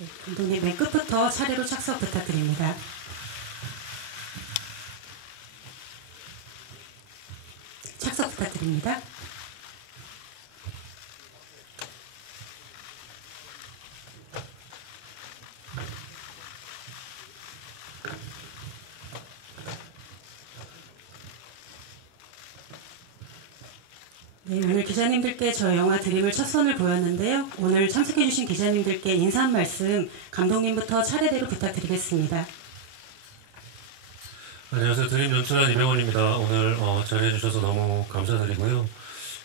네, 감독님 맨 끝부터 차례로 착석 부탁드립니다. 착석 부탁드립니다. 네, 오늘 기자님들께 저 영화 드림을 첫 선을 보였는데요. 오늘 참석해주신 기자님들께 인사 한 말씀 감독님부터 차례대로 부탁드리겠습니다. 안녕하세요. 드림 연출한 이병헌입니다. 오늘 자리해주셔서 너무 감사드리고요.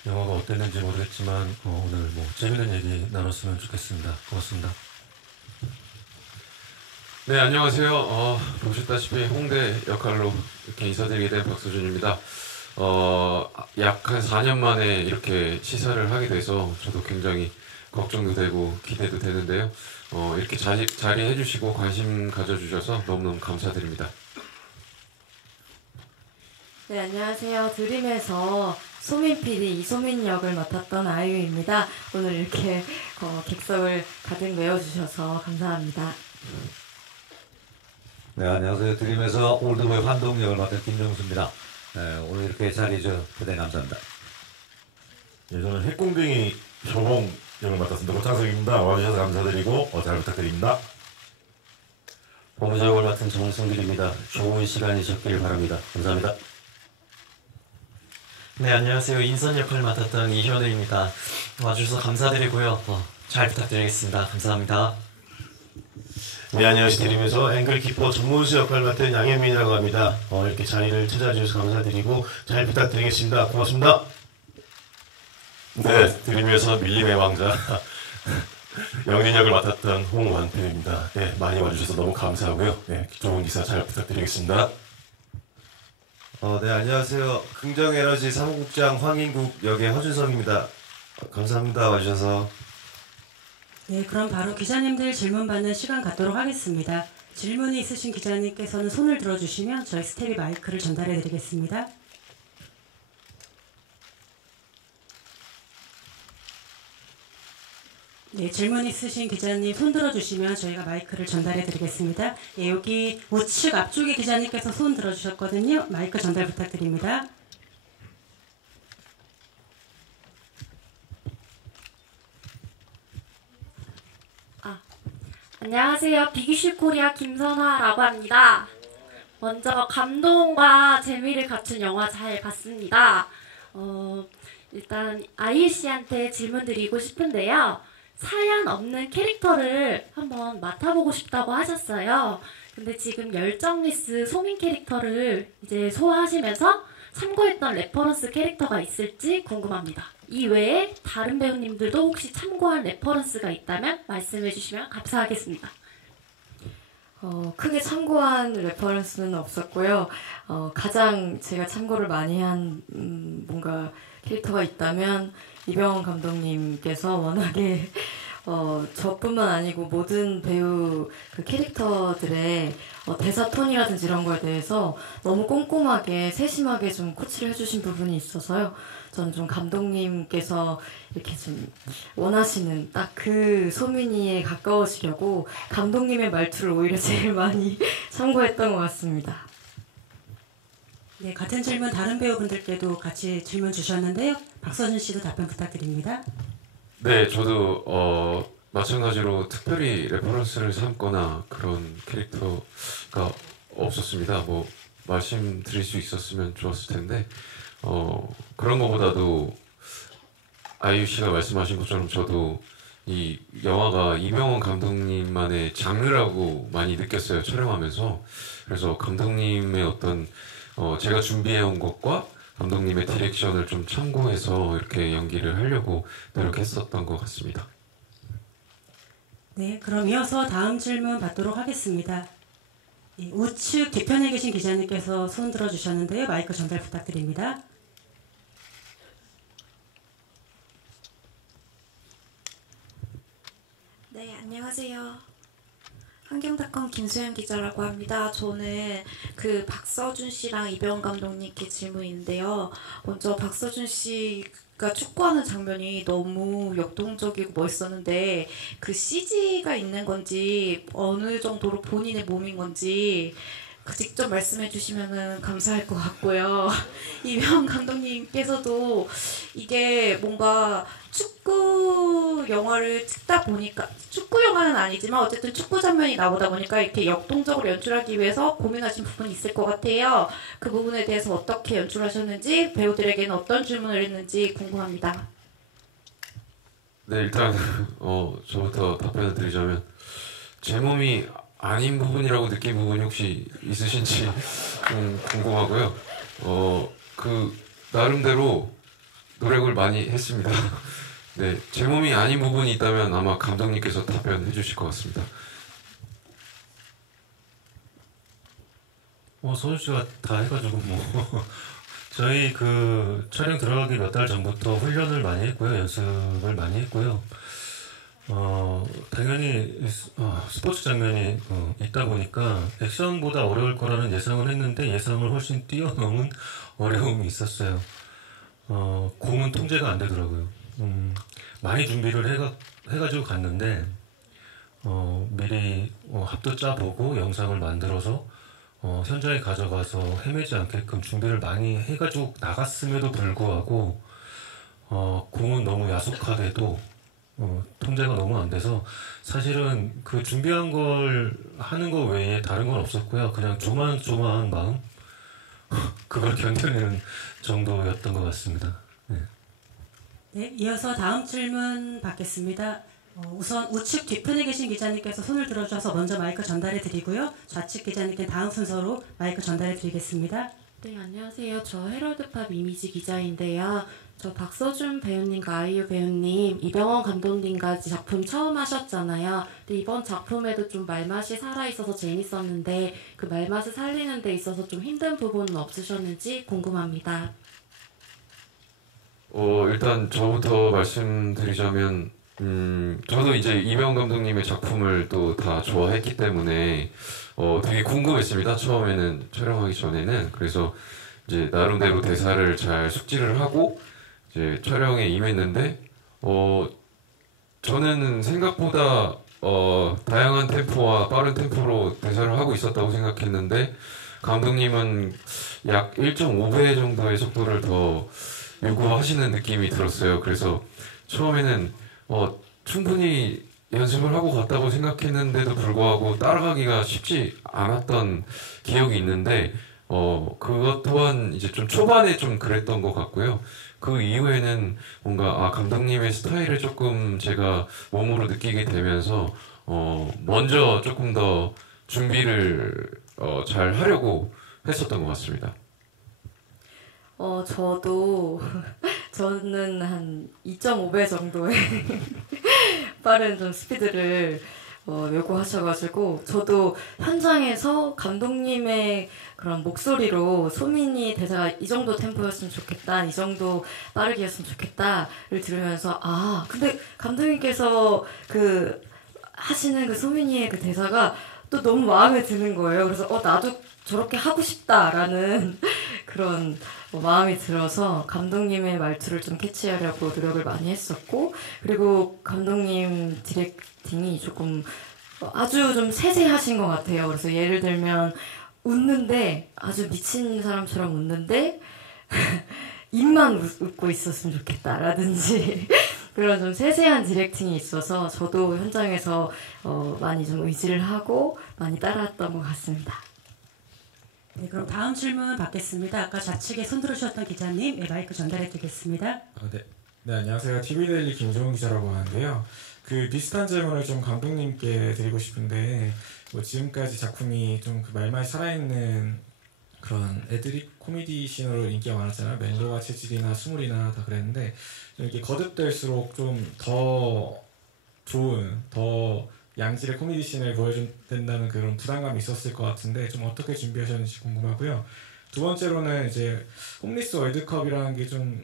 영화가 어땠는지 모르겠지만 오늘 뭐 재밌는 얘기 나눴으면 좋겠습니다. 고맙습니다. 네, 안녕하세요. 보셨다시피 홍대 역할로 이렇게 인사드리게 된 박서준입니다. 약 한 4년 만에 이렇게 시사를 하게 돼서 저도 굉장히 걱정도 되고 기대도 되는데요. 이렇게 자리해 주시고 관심 가져주셔서 너무너무 감사드립니다. 네, 안녕하세요. 드림에서 소민 PD 이소민 역을 맡았던 아이유입니다. 오늘 이렇게 객석을 가득 메워주셔서 감사합니다. 네, 안녕하세요. 드림에서 올드보이 환동 역을 맡은 김정수입니다. 네, 오늘 이렇게 자리해 주셔서 대단히 감사합니다. 네, 저는 핵공댕이 효봉 역을 맡았습니다. 고창석입니다. 와주셔서 감사드리고 잘 부탁드립니다. 본부자 역을 맡은 정승길입니다. 좋은 시간이셨길 바랍니다. 감사합니다. 네, 안녕하세요. 인선 역할 맡았던 이현우입니다. 와주셔서 감사드리고요. 잘 부탁드리겠습니다. 감사합니다. 네, 안녕하세요. 드림에서 앵글키퍼 전문수 역할 맡은 양현민이라고 합니다. 이렇게 자리를 찾아주셔서 감사드리고 잘 부탁드리겠습니다. 고맙습니다. 네, 드림에서 밀림의 왕자 영린 역을 맡았던 홍완표입니다. 네, 많이 와주셔서 너무 감사하고요. 네, 좋은 기사 잘 부탁드리겠습니다. 네, 안녕하세요. 긍정에너지 사무국장 황인국 역의 허준성입니다. 감사합니다. 와주셔서. 네, 그럼 바로 기자님들 질문 받는 시간 갖도록 하겠습니다. 질문이 있으신 기자님께서는 손을 들어주시면 저희 스텝이 마이크를 전달해 드리겠습니다. 네, 질문 있으신 기자님 손 들어주시면 저희가 마이크를 전달해 드리겠습니다. 예, 여기 우측 앞쪽에 기자님께서 손 들어주셨거든요. 마이크 전달 부탁드립니다. 안녕하세요. 비기슈 코리아 김선화라고 합니다. 먼저 감동과 재미를 갖춘 영화 잘 봤습니다. 일단 아이유 씨한테 질문 드리고 싶은데요. 사연 없는 캐릭터를 한번 맡아보고 싶다고 하셨어요. 근데 지금 열정리스 소민 캐릭터를 이제 소화하시면서 참고했던 레퍼런스 캐릭터가 있을지 궁금합니다. 이 외에 다른 배우님들도 혹시 참고한 레퍼런스가 있다면 말씀해 주시면 감사하겠습니다. 크게 참고한 레퍼런스는 없었고요. 가장 제가 참고를 많이 한 뭔가 캐릭터가 있다면 이병헌 감독님께서 워낙에 저뿐만 아니고 모든 배우 그 캐릭터들의 대사 톤이라든지 이런 거에 대해서 너무 꼼꼼하게 세심하게 좀 코치를 해주신 부분이 있어서요. 저는 좀 감독님께서 이렇게 좀 원하시는 딱 그 소민이에 가까워지려고 감독님의 말투를 오히려 제일 많이 참고했던 것 같습니다. 네, 같은 질문 다른 배우분들께도 같이 질문 주셨는데요. 박서준 씨도 답변 부탁드립니다. 네, 저도 마찬가지로 특별히 레퍼런스를 삼거나 그런 캐릭터가 없었습니다. 뭐 말씀드릴 수 있었으면 좋았을 텐데 그런 것보다도 아이유 씨가 말씀하신 것처럼 저도 이 영화가 이병헌 감독님만의 장르라고 많이 느꼈어요. 촬영하면서. 그래서 감독님의 어떤 제가 준비해온 것과 감독님의 디렉션을 좀 참고해서 이렇게 연기를 하려고 노력했었던 것 같습니다. 네, 그럼 이어서 다음 질문 받도록 하겠습니다. 우측 뒤편에 계신 기자님께서 손 들어주셨는데요. 마이크 전달 부탁드립니다. 네, 안녕하세요. 환경닷컴 김수현 기자라고 합니다. 저는 박서준 씨랑 이병헌 감독님께 질문인데요. 먼저 박서준 씨 그러니까 축구하는 장면이 너무 역동적이고 멋있었는데 그 CG가 있는 건지 어느 정도로 본인의 몸인 건지 직접 말씀해 주시면 감사할 것 같고요. 이병헌 감독님께서도 이게 뭔가 축구 영화를 찍다 보니까 축구 영화는 아니지만 어쨌든 축구 장면이 나오다 보니까 이렇게 역동적으로 연출하기 위해서 고민하신 부분이 있을 것 같아요. 그 부분에 대해서 어떻게 연출하셨는지 배우들에게는 어떤 질문을 했는지 궁금합니다. 네, 일단 저부터 답변을 드리자면 제 몸이 아닌 부분이라고 느낀 부분이 혹시 있으신지 좀 궁금하고요. 그 나름대로 노력을 많이 했습니다. 네, 제 몸이 아닌 부분이 있다면 아마 감독님께서 답변해 주실 것 같습니다. 소연 씨가 다 해가지고 저희 그 촬영 들어가기 몇 달 전부터 훈련을 많이 했고요, 연습을 많이 했고요. 당연히 스포츠 장면이 있다 보니까 액션보다 어려울 거라는 예상을 했는데 예상을 훨씬 뛰어넘은 어려움이 있었어요. 공은 통제가 안 되더라고요. 많이 준비를 해가지고 갔는데 미리 합도 짜보고 영상을 만들어서 현장에 가져가서 헤매지 않게끔 준비를 많이 해가지고 나갔음에도 불구하고 공은 너무 야속하게도 통제가 너무 안 돼서 사실은 그 준비한 걸 하는 거 외에 다른 건 없었고요. 그냥 조마조마한 마음 그걸 견뎌내는 정도였던 것 같습니다. 네. 네, 이어서 다음 질문 받겠습니다. 우선 우측 뒤편에 계신 기자님께서 손을 들어주셔서 먼저 마이크 전달해 드리고요. 좌측 기자님께 다음 순서로 마이크 전달해 드리겠습니다. 네, 안녕하세요. 저 헤럴드팝 이미지 기자인데요. 저 박서준 배우님과 아이유 배우님, 이병헌 감독님과 작품 처음 하셨잖아요. 근데 이번 작품에도 좀 말맛이 살아있어서 재밌었는데 그 말맛을 살리는 데 있어서 좀 힘든 부분은 없으셨는지 궁금합니다. 일단 저부터 말씀드리자면 저도 이제 이병헌 감독님의 작품을 또 다 좋아했기 때문에 되게 궁금했습니다. 처음에는 촬영하기 전에는. 그래서 이제 나름대로 대사를 잘 숙지를 하고 이제 촬영에 임했는데 저는 생각보다 다양한 템포와 빠른 템포로 대사를 하고 있었다고 생각했는데 감독님은 약 1.5배 정도의 속도를 더 요구하시는 느낌이 들었어요. 그래서 처음에는 충분히 연습을 하고 갔다고 생각했는데도 불구하고 따라가기가 쉽지 않았던 기억이 있는데 그것 또한 이제 좀 초반에 좀 그랬던 것 같고요. 그 이후에는 뭔가 감독님의 스타일을 조금 제가 몸으로 느끼게 되면서 먼저 조금 더 준비를 잘 하려고 했었던 것 같습니다. 저는 한 2.5배 정도의 빠른 좀 스피드를 요구하셔가지고 저도 현장에서 감독님의 그런 목소리로 소민이 대사가 이 정도 템포였으면 좋겠다, 이 정도 빠르게였으면 좋겠다를 들으면서 근데 감독님께서 그 하시는 그 소민이의 그 대사가 또 너무 마음에 드는 거예요. 그래서 나도 저렇게 하고 싶다라는 그런 마음이 들어서 감독님의 말투를 좀 캐치하려고 노력을 많이 했었고, 그리고 감독님 디렉팅이 조금 아주 좀 세세하신 것 같아요. 그래서 예를 들면 웃는데 아주 미친 사람처럼 웃는데 입만 웃고 있었으면 좋겠다라든지 그런 좀 세세한 디렉팅이 있어서 저도 현장에서 많이 좀 의지를 하고 많이 따라왔던 것 같습니다. 네, 그럼 다음 질문 받겠습니다. 아까 좌측에 손 들어주셨던 기자님, 마이크 전달해 드리겠습니다. 네, 안녕하세요. TV데일리 김종훈 기자라고 하는데요. 그 비슷한 질문을 좀 감독님께 드리고 싶은데 지금까지 작품이 좀 그 말맛이 살아있는 그런 애드립 코미디 씬으로 인기가 많았잖아요. 맹로와 체질이나 수물이나 다 그랬는데 좀 이렇게 거듭될수록 좀 더 좋은, 더 양질의 코미디 씬을 보여줘야 된다는 그런 부담감이 있었을 것 같은데 좀 어떻게 준비하셨는지 궁금하고요. 두 번째로는 이제 홈리스 월드컵이라는 게 좀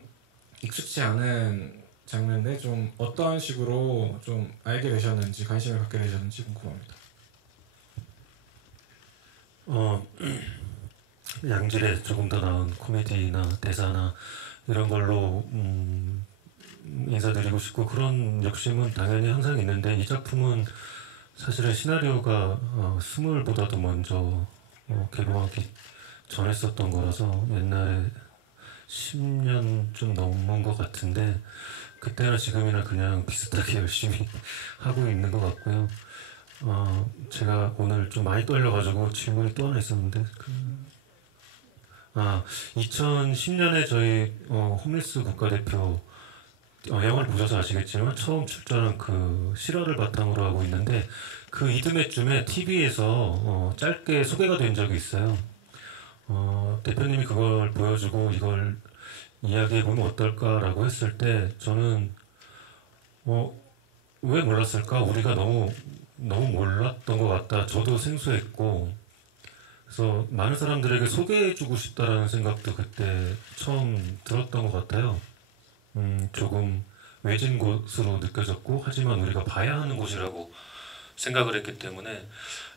익숙치 않은 장르인데 좀 어떤 식으로 좀 알게 되셨는지, 관심을 갖게 되셨는지 궁금합니다. 양질의 조금 더 나은 코미디나 대사나 이런 걸로 인사드리고 싶고 그런 욕심은 당연히 항상 있는데 이 작품은 사실은 시나리오가 스물보다도 먼저 개봉하기 전에 썼던 거라서 옛날에 10년 좀 넘은 것 같은데 그때나 지금이나 그냥 비슷하게 열심히 하고 있는 것 같고요. 제가 오늘 좀 많이 떨려가지고 질문이 또 하나 있었는데 2010년에 저희 홈리스 국가대표 영화를 보셔서 아시겠지만 처음 출전한 그 실화를 바탕으로 하고 있는데 그 이듬해쯤에 TV에서 짧게 소개가 된 적이 있어요. 대표님이 그걸 보여주고 이걸 이야기해보면 어떨까라고 했을 때 저는 왜 몰랐을까? 우리가 너무 몰랐던 것 같다. 저도 생소했고 그래서 많은 사람들에게 소개해주고 싶다라는 생각도 그때 처음 들었던 것 같아요. 조금 외진 곳으로 느껴졌고 하지만 우리가 봐야 하는 곳이라고 생각을 했기 때문에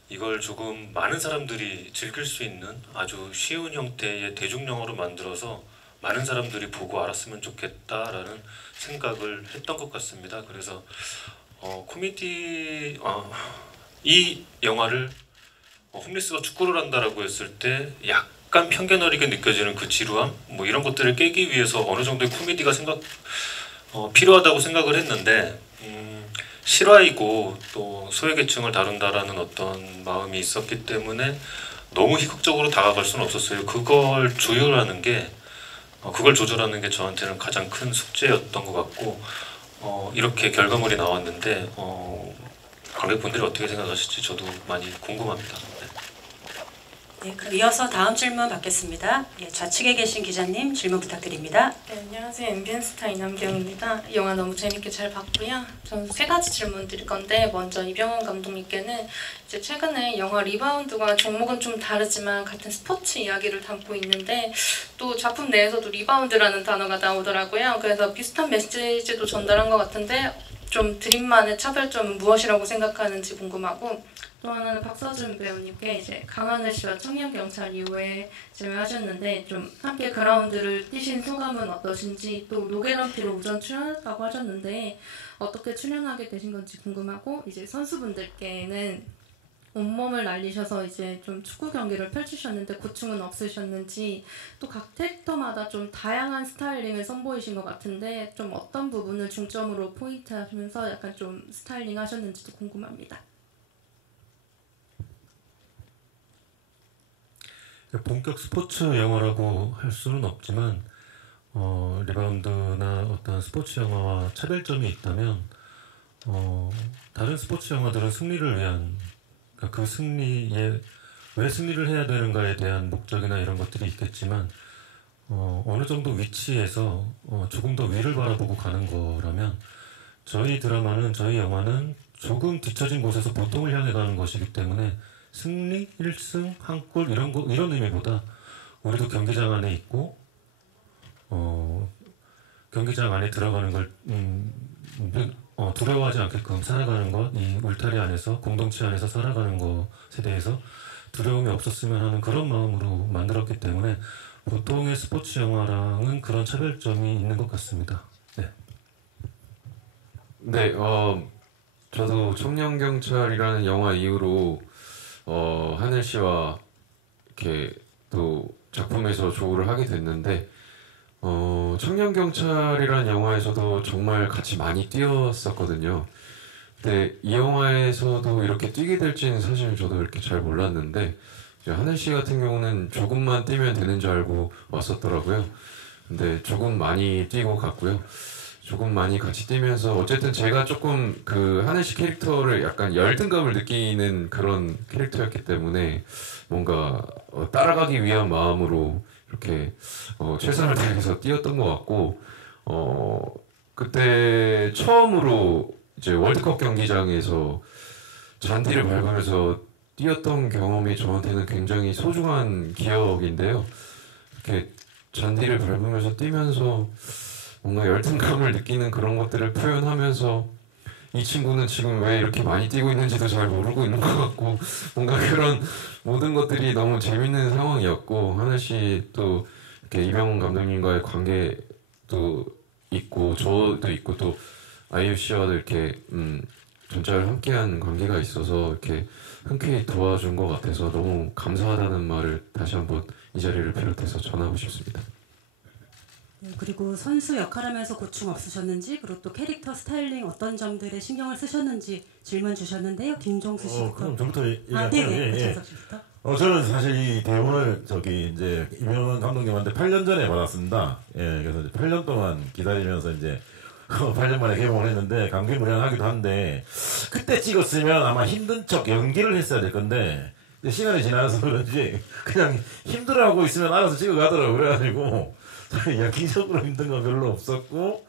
이걸 조금 많은 사람들이 즐길 수 있는 아주 쉬운 형태의 대중영화로 만들어서 많은 사람들이 보고 알았으면 좋겠다라는 생각을 했던 것 같습니다. 그래서 코미디 이 영화를 홈리스가 축구를 한다라고 했을 때 약간 편견 어리게 느껴지는 그 지루함 뭐 이런 것들을 깨기 위해서 어느 정도의 코미디가 필요하다고 생각을 했는데 실화이고 또 소외계층을 다룬다라는 어떤 마음이 있었기 때문에 너무 희극적으로 다가갈 수는 없었어요. 그걸 조율하는 게 그걸 조절하는 게 저한테는 가장 큰 숙제였던 것 같고 이렇게 결과물이 나왔는데 관객분들이 어떻게 생각하실지 저도 많이 궁금합니다. 네, 그럼 이어서 다음 질문 받겠습니다. 예, 좌측에 계신 기자님 질문 부탁드립니다. 네, 안녕하세요. MBN스타 이남경입니다. 이 영화 너무 재밌게 잘 봤고요. 저는 세 가지 질문 드릴 건데 먼저 이병헌 감독님께는 이제 최근에 영화 리바운드가 종목은 좀 다르지만 같은 스포츠 이야기를 담고 있는데 또 작품 내에서도 리바운드라는 단어가 나오더라고요. 그래서 비슷한 메시지도 전달한 것 같은데 좀 드림만의 차별점은 무엇이라고 생각하는지 궁금하고 또 하나는 박서준 배우님께 이제 강하늘 씨와 청년경찰 이후에 제외하셨는데 좀 함께 그라운드를 뛰신 소감은 어떠신지 또 노게런피로 우전 출연했다고 하셨는데 어떻게 출연하게 되신 건지 궁금하고 이제 선수분들께는 온몸을 날리셔서 이제 좀 축구 경기를 펼치셨는데 고충은 없으셨는지 또 각 캐릭터마다 좀 다양한 스타일링을 선보이신 것 같은데 좀 어떤 부분을 중점으로 포인트 하시면서 약간 좀 스타일링 하셨는지도 궁금합니다. 본격 스포츠 영화라고 할 수는 없지만 리바운드나 어떤 스포츠 영화와 차별점이 있다면 다른 스포츠 영화들은 승리를 위한 그러니까 그 승리에 왜 승리를 해야 되는가에 대한 목적이나 이런 것들이 있겠지만 어느 정도 위치에서 조금 더 위를 바라보고 가는 거라면 저희 드라마는 저희 영화는 조금 뒤처진 곳에서 보통을 향해 가는 것이기 때문에 승리, 1승, 한 골 이런 의미보다 우리도 경기장 안에 있고 경기장 안에 들어가는 걸 두려워하지 않게끔 살아가는 것, 이 울타리 안에서 공동체 안에서 살아가는 것에 대해서 두려움이 없었으면 하는 그런 마음으로 만들었기 때문에 보통의 스포츠 영화랑은 그런 차별점이 있는 것 같습니다. 네. 네, 저도 청년경찰이라는 영화 이후로 하늘 씨와 이렇게 또 작품에서 조우를 하게 됐는데 청년경찰이라는 영화에서도 정말 같이 많이 뛰었었거든요. 근데 이 영화에서도 이렇게 뛰게 될지는 사실 저도 이렇게 잘 몰랐는데 하늘 씨 같은 경우는 조금만 뛰면 되는 줄 알고 왔었더라고요. 근데 조금 많이 뛰고 갔고요. 조금 많이 같이 뛰면서 어쨌든 제가 조금 그 하늘 씨 캐릭터를 약간 열등감을 느끼는 그런 캐릭터였기 때문에 뭔가 따라가기 위한 마음으로 이렇게 최선을 다해서 뛰었던 것 같고 그때 처음으로 이제 월드컵 경기장에서 잔디를 밟으면서 뛰었던 경험이 저한테는 굉장히 소중한 기억인데요. 이렇게 잔디를 밟으면서 뛰면서 뭔가 열등감을 느끼는 그런 것들을 표현하면서 이 친구는 지금 왜 이렇게 많이 뛰고 있는지도 잘 모르고 있는 것 같고 뭔가 그런 모든 것들이 너무 재밌는 상황이었고 하늘 씨 또 이렇게 이병헌 감독님과의 관계 씨도 있고 저도 있고 또 아이유 씨와도 이렇게 전작을 함께한 관계가 있어서 이렇게 흔쾌히 도와준 것 같아서 너무 감사하다는 말을 다시 한번 이 자리를 비롯해서 전하고 싶습니다. 네, 그리고 선수 역할하면서 고충 없으셨는지, 그리고 또 캐릭터 스타일링 어떤 점들에 신경을 쓰셨는지 질문 주셨는데요. 김종수 씨부터. 그럼 저부터 얘기할까요? 네, 예. 저는 사실 이 대본을 이제 이병헌 감독님한테 8년 전에 받았습니다. 예, 그래서 이제 8년 동안 기다리면서 이제 8년 만에 개봉을 했는데 감개무량하기도 한데, 그때 찍었으면 아마 힘든 척 연기를 했어야 될 건데 시간이 지나서 그런지 그냥 힘들어하고 있으면 알아서 찍어가더라고요. 그래가지고 연기적으로 힘든 건 별로 없었고,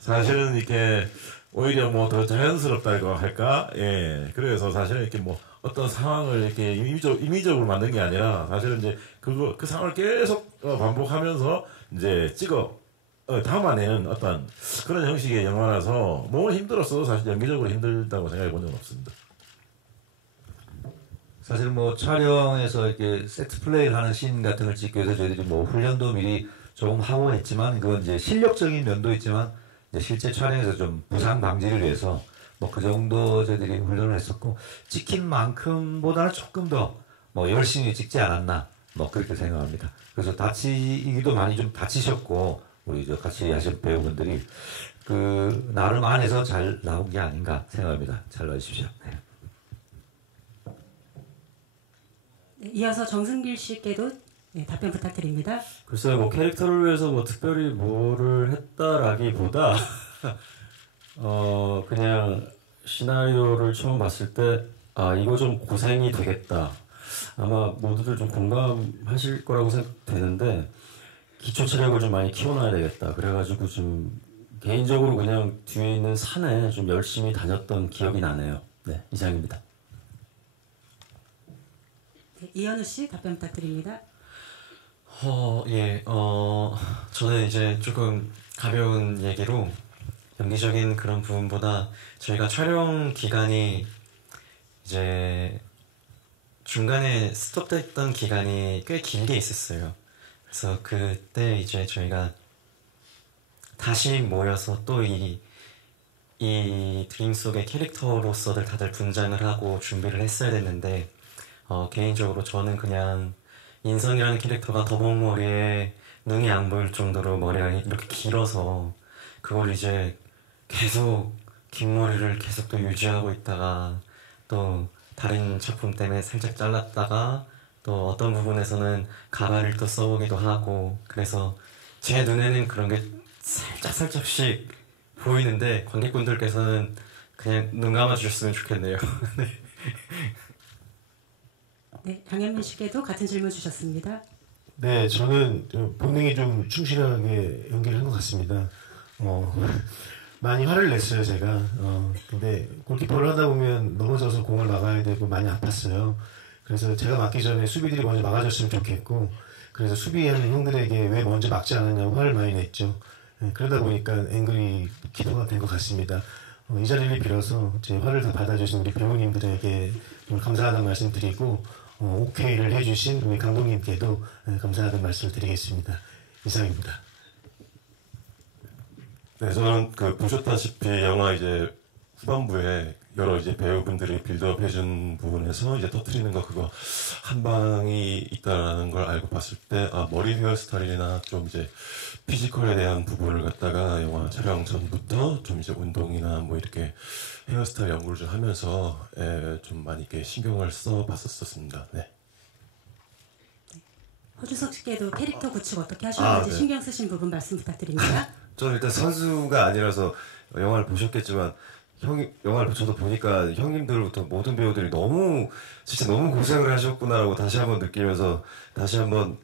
사실은 이렇게 오히려 뭐 더 자연스럽다고 할까? 예. 그래서 사실은 이렇게 뭐 어떤 상황을 이렇게 임의적으로 만든 게 아니라, 사실은 이제 그 상황을 계속 반복하면서 이제 담아내는 어떤 그런 형식의 영화라서 너무 힘들었어도 사실 연기적으로 힘들다고 생각해 본 적은 없습니다. 사실 뭐 촬영에서 이렇게 세트 플레이를 하는 씬 같은 걸 찍기 위해서 저희들이 뭐 훈련도 미리 조금 하고 했지만, 그건 이제 실력적인 면도 있지만 이제 실제 촬영에서 좀 부상 방지를 위해서 뭐 그 정도 저희들이 훈련을 했었고, 찍힌 만큼보다는 조금 더 뭐 열심히 찍지 않았나 뭐 그렇게 생각합니다. 그래서 다치기도 많이 좀 다치셨고, 우리 저 같이 하신 배우분들이 그 나름 안에서 잘 나온 게 아닌가 생각합니다. 잘 봐주십시오. 네. 네, 이어서 정승길 씨께도 답변 부탁드립니다. 글쎄요, 뭐 캐릭터를 위해서 뭐 특별히 뭐를 했다라기보다 그냥 시나리오를 처음 봤을 때 이거 좀 고생이 되겠다. 아마 모두들 좀 공감하실 거라고 생각되는데, 기초 체력을 좀 많이 키워놔야 되겠다. 그래가지고 좀 개인적으로 그냥 뒤에 있는 산에 좀 열심히 다녔던 기억이 나네요. 네, 이상입니다. 네, 이현우 씨 답변 부탁드립니다. 저는 이제 조금 가벼운 얘기로, 연기적인 그런 부분보다 저희가 촬영 기간이 이제 중간에 스톱됐던 기간이 꽤 길게 있었어요. 그래서 그때 이제 저희가 다시 모여서 또 이 드림 속의 캐릭터로서들 다들 분장을 하고 준비를 했어야 됐는데, 개인적으로 저는 그냥 인성이라는 캐릭터가 더벅머리에 눈이 안 보일 정도로 머리가 이렇게 길어서 그걸 이제 계속 긴 머리를 계속 또 유지하고 있다가 또 다른 작품 때문에 살짝 잘랐다가 또 어떤 부분에서는 가발을 또 써보기도 하고, 그래서 제 눈에는 그런 게 살짝씩 보이는데 관객분들께서는 그냥 눈 감아주셨으면 좋겠네요. 네. 네, 장현민 씨께도 같은 질문 주셨습니다. 네, 저는 본능이 좀 충실하게 연기를 한 것 같습니다. 많이 화를 냈어요, 제가. 근데 골키퍼를 하다 보면 넘어져서 공을 막아야 되고 많이 아팠어요. 그래서 제가 막기 전에 수비들이 먼저 막아줬으면 좋겠고, 그래서 수비하는 형들에게 왜 먼저 막지 않았냐고 화를 많이 냈죠. 그러다 보니까 앵그리 키퍼가 된 것 같습니다. 이 자리를 빌어서 제 화를 다 받아주신 우리 배우님들에게 감사하다는 말씀 드리고, 오케이를 해주신 우리 감독님께도 감사하다는 말씀을 드리겠습니다. 이상입니다. 네, 저는 보셨다시피 영화 이제 후반부에 여러 이제 배우분들이 빌드업 해준 부분에서 이제 터트리는 거 그거 한 방이 있다라는 걸 알고 봤을 때 머리 헤어스타일이나 좀 이제 피지컬에 대한 부분을 갖다가 영화 촬영 전부터 좀 이제 운동이나 뭐 이렇게 헤어스타일 연구를 좀 하면서 좀 많이 이렇게 신경을 써 봤었습니다. 네. 허주석 씨께도 캐릭터 구축 어떻게 하셨는지 네. 신경 쓰신 부분 말씀 부탁드립니다. 저는 일단 선수가 아니라서 영화를 보셨겠지만 영화를 저도 보니까 형님들부터 모든 배우들이 진짜 너무 고생을 하셨구나라고 다시 한번 느끼면서 다시 한번